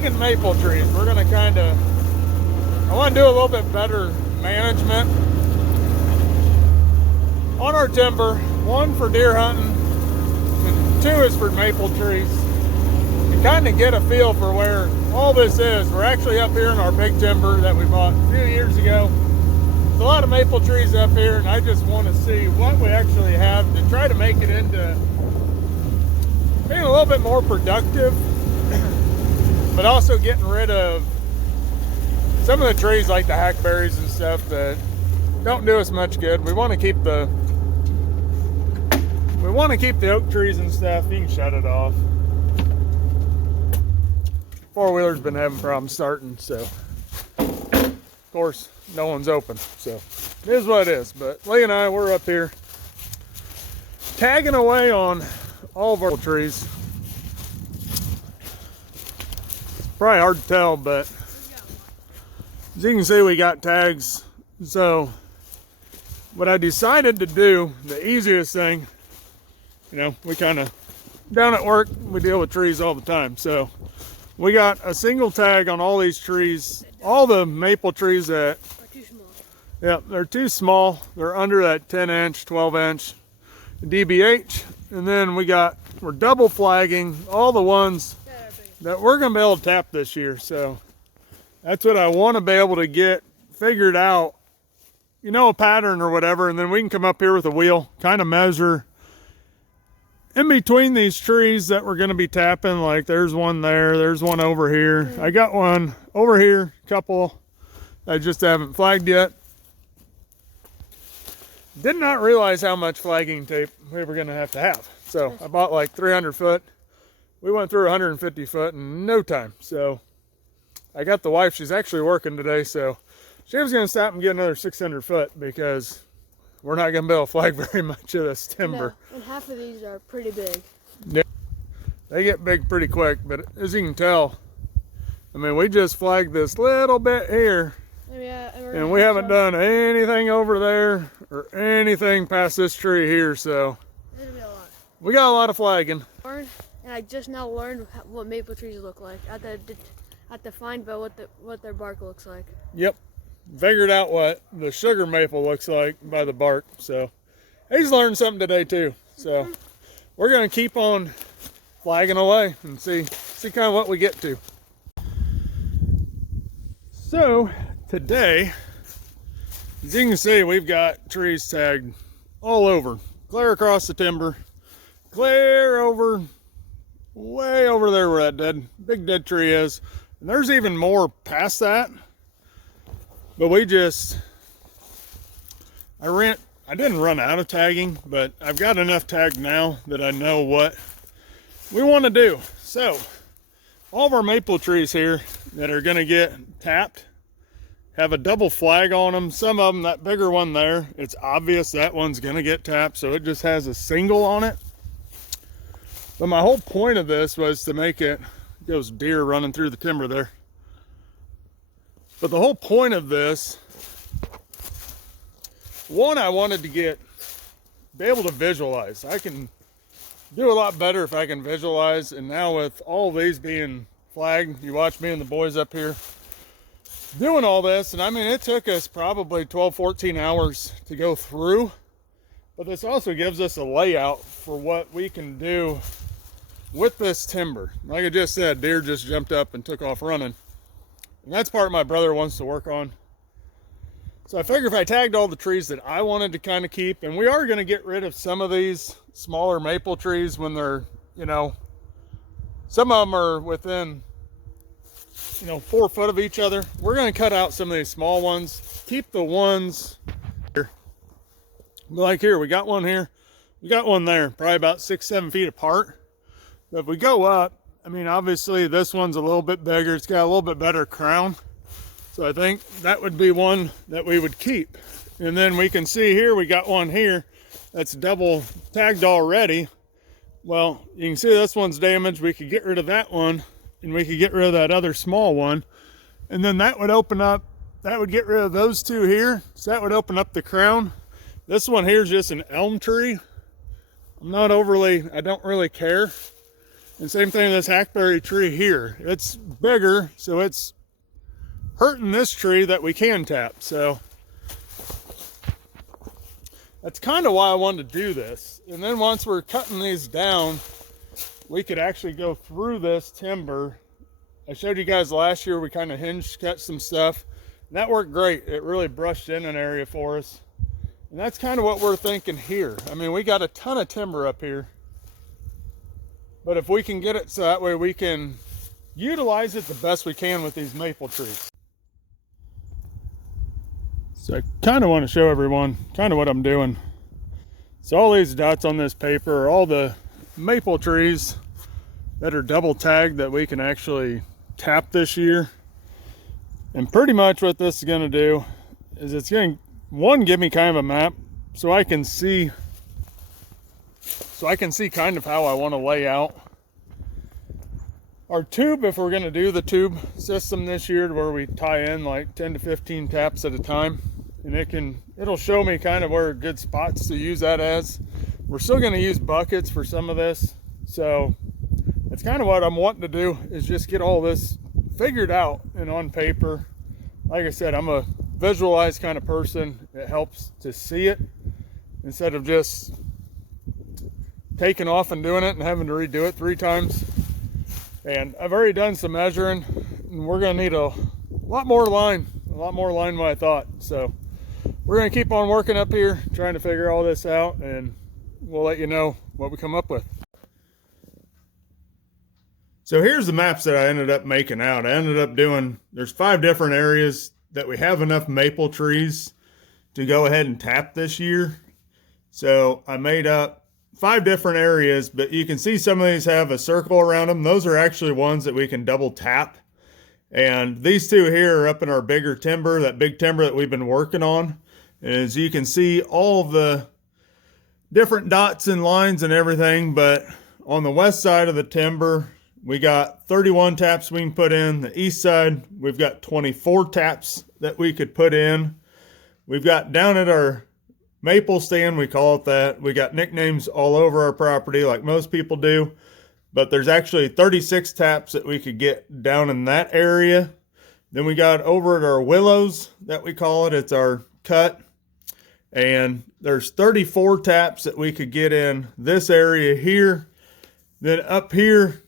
tagging maple trees, we're going to I want to do a little bit better management on our timber. One for deer hunting, and two is for maple trees. And kind of get a feel for where all this is. We're actually up here in our big timber that we bought a few years ago. There's a lot of maple trees up here, and I just want to see what we actually have to try to make it into being a little bit more productive, but also getting rid of some of the trees like the hackberries and stuff that don't do us much good. We want to keep the oak trees and stuff. You can shut it off. Four-wheeler's been having problems starting, so of course no one's open, so it is what it is. But Lee and I, we're up here tagging away on all of our trees. It's probably hard to tell, but as you can see, we got tags. So what I decided to do, the easiest thing, we kind of, down at work, we deal with trees all the time. So we got a single tag on all these trees, all the maple trees that are too small. Yeah, they're too small. They're under that 10-inch, 12-inch DBH. And then we're double flagging all the ones that we're going to be able to tap this year. So that's what I want to be able to get figured out, a pattern or whatever. And then we can come up here with a wheel, kind of measure in between these trees that we're going to be tapping. Like there's one there, there's one over here. I got one over here, a couple I just haven't flagged yet. Did not realize how much flagging tape we were going to have. So I bought like 300 foot. We went through 150 foot in no time. So I got the wife, she's actually working today. So she was going to stop and get another 600 foot because we're not going to be able to flag very much of this timber. No, and half of these are pretty big. Yeah, they get big pretty quick, but as you can tell, we just flagged this little bit here. Yeah, and we haven't done anything over there or anything past this tree here, so it'll be a lot. We got a lot of flagging. And I just now learned what maple trees look like. I had to find out what their bark looks like. Yep, figured out what the sugar maple looks like by the bark. So he's learned something today too. So we're gonna keep on flagging away and see kind of what we get to. So today, as you can see, we've got trees tagged all over, clear across the timber, clear over, way over there where that big dead tree is. And there's even more past that. But I didn't run out of tagging, but I've got enough tagged now that I know what we want to do. So all of our maple trees here that are going to get tapped have a double flag on them. Some of them, that bigger one there, it's obvious that one's going to get tapped, so it just has a single on it. But my whole point of this was to make it, those deer running through the timber there. But the whole point of this, one, I wanted to be able to visualize. I can do a lot better if I can visualize. And now with all these being flagged, you watch me and the boys up here doing all this. And it took us probably 12, 14 hours to go through. But this also gives us a layout for what we can do with this timber. Like I just said, deer just jumped up and took off running. And that's part my brother wants to work on. So I figure if I tagged all the trees that I wanted to kind of keep, and we are going to get rid of some of these smaller maple trees when they're, some of them are within, 4 foot of each other. We're going to cut out some of these small ones, keep the ones here. Like here, we got one here. We got one there, probably about 6, 7 feet apart. But if we go up, obviously this one's a little bit bigger. It's got a little bit better crown. So I think that would be one that we would keep. And then we can see here, we got one here that's double tagged already. Well, you can see this one's damaged. We could get rid of that one and we could get rid of that other small one. And then that would open up, that would get rid of those two here. So that would open up the crown. This one here is just an elm tree. I don't really care. And same thing with this hackberry tree here. It's bigger, so it's hurting this tree that we can tap. So that's kind of why I wanted to do this. And then once we're cutting these down, we could actually go through this timber. I showed you guys last year, we kind of hinge cut some stuff. And that worked great. It really brushed in an area for us. And that's kind of what we're thinking here. I mean, we got a ton of timber up here. But if we can get it so that way we can utilize it the best we can with these maple trees. So I kind of want to show everyone kind of what I'm doing. So all these dots on this paper are all the maple trees that are double tagged that we can actually tap this year. And pretty much what this is going to do is it's going to, one, give me kind of a map so I can see kind of how I want to lay out our tube, if we're going to do the tube system this year to where we tie in like 10 to 15 taps at a time. And it'll show me kind of where good spots to use that as. We're still going to use buckets for some of this. So that's kind of what I'm wanting to do, is just get all this figured out and on paper. Like I said, I'm a visualized kind of person. It helps to see it instead of just taking off and doing it and having to redo it 3 times. And I've already done some measuring, and we're going to need a lot more line than I thought. So we're going to keep on working up here, trying to figure all this out, and we'll let you know what we come up with. So here's the maps that I ended up making out. I ended up doing, there's 5 different areas that we have enough maple trees to go ahead and tap this year. So I made up 5 different areas, but you can see some of these have a circle around them. Those are actually ones that we can double tap. And these 2 here are up in our bigger timber, that big timber that we've been working on. And as you can see, all the different dots and lines and everything, but on the west side of the timber, we got 31 taps we can put in. The east side, we've got 24 taps that we could put in. We've got down at our maple stand, we call it that. We got nicknames all over our property like most people do, but there's actually 36 taps that we could get down in that area. Then we got over at our willows, that we call it. It's our cut. And there's 34 taps that we could get in this area here. Then up here,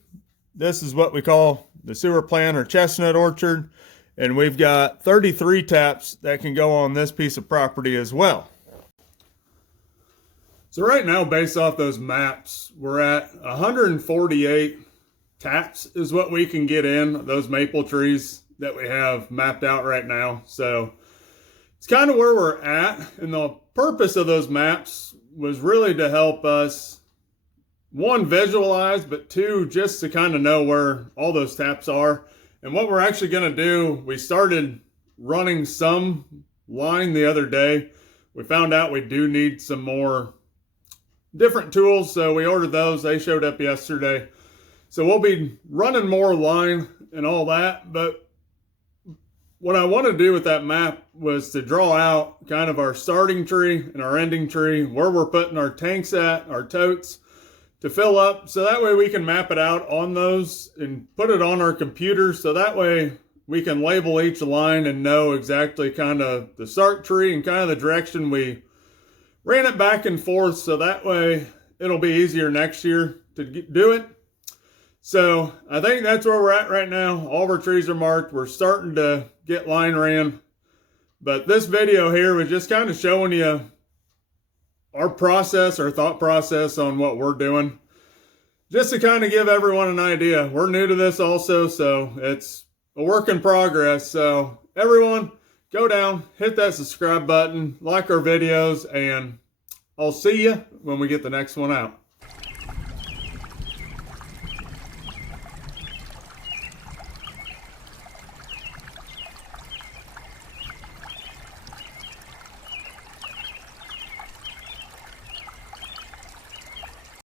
this is what we call the sewer plant or chestnut orchard. And we've got 33 taps that can go on this piece of property as well. So right now, based off those maps, we're at 148 taps is what we can get in those maple trees that we have mapped out right now. So it's kind of where we're at. And the purpose of those maps was really to help us, 1, visualize, but 2, just to kind of know where all those taps are. And what we're actually going to do, we started running some line the other day. We found out we do need some more different tools, so we ordered those. They showed up yesterday. So we'll be running more line and all that. But what I want to do with that map was to draw out kind of our starting tree and our ending tree, where we're putting our tanks at, our totes, to fill up. So that way we can map it out on those and put it on our computer. So that way we can label each line and know exactly kind of the start tree and kind of the direction we ran it back and forth, so that way it'll be easier next year to do it. So I think that's where we're at right now. All of our trees are marked. We're starting to get line ran. But this video here was just kind of showing you our process, our thought process on what we're doing. Just to kind of give everyone an idea. We're new to this also, so it's a work in progress. So everyone, go down, hit that subscribe button, like our videos, and I'll see you when we get the next one out.